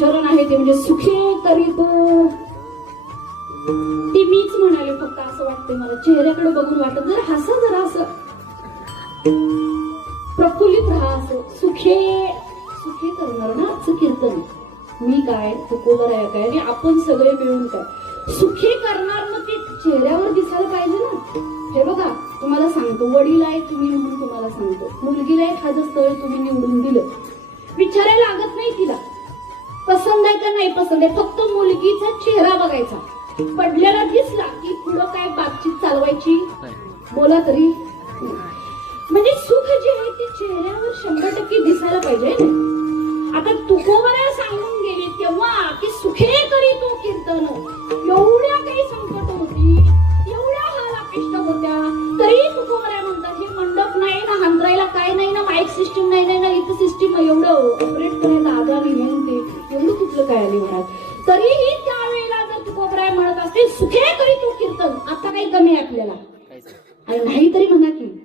चरण आहे ते म्हणजे सुखे करीतो. ती मीच म्हणाले फक्त असं वाटतंय मला, चेहऱ्याकडे बघून वाटत जर हसा, जरा असं प्रफुल्लित राहा, असं सुखे सुखे करणार ना असं कीर्तन. मी काय, तुकोबर आहे काय, आणि आपण सगळे मिळून काय सुखे करणार, मग ते चेहऱ्यावर दिसायला पाहिजे ना. हे बघा तुम्हाला सांगतो, वडील आहे तुम्ही म्हणून तुम्हाला सांगतो, मुलगीला एखादं स्थळ तुम्ही निवडून दिलं, विचारायला लागत नाही तिला पसंत आहे का नाही पसंत आहे, फक्त मुलगीचा चेहरा बघायचा. पडलेला दिसला की पुढं काय बातचीत चालवायची, बोला तरी. म्हणजे सुख जे आहे ते चेहऱ्यावर 100% दिसायला पाहिजे. आता तुकोबरा सांगून गेले तेव्हा की सुखे करी तो कीर्तन, एवढ्या काही संकट होती, एवढ्या हाल अपेष्ट होत्या, तरी तुकोबरा म्हणतात हे मंडप नाही ना, हांतरायला काय नाही ना, माईक सिस्टीम नाही ना, इथं सिस्टीम एवढं ऑपरेट करायला आधार नाही, ते एवढं कुठलं काय आली म्हणत, तरीही त्यावेळेला जर तुकोबरा म्हणत असते सुखे करी तो कीर्तन, आता काही कमी आहे आपल्याला, आणि नाही तरी म्हणा की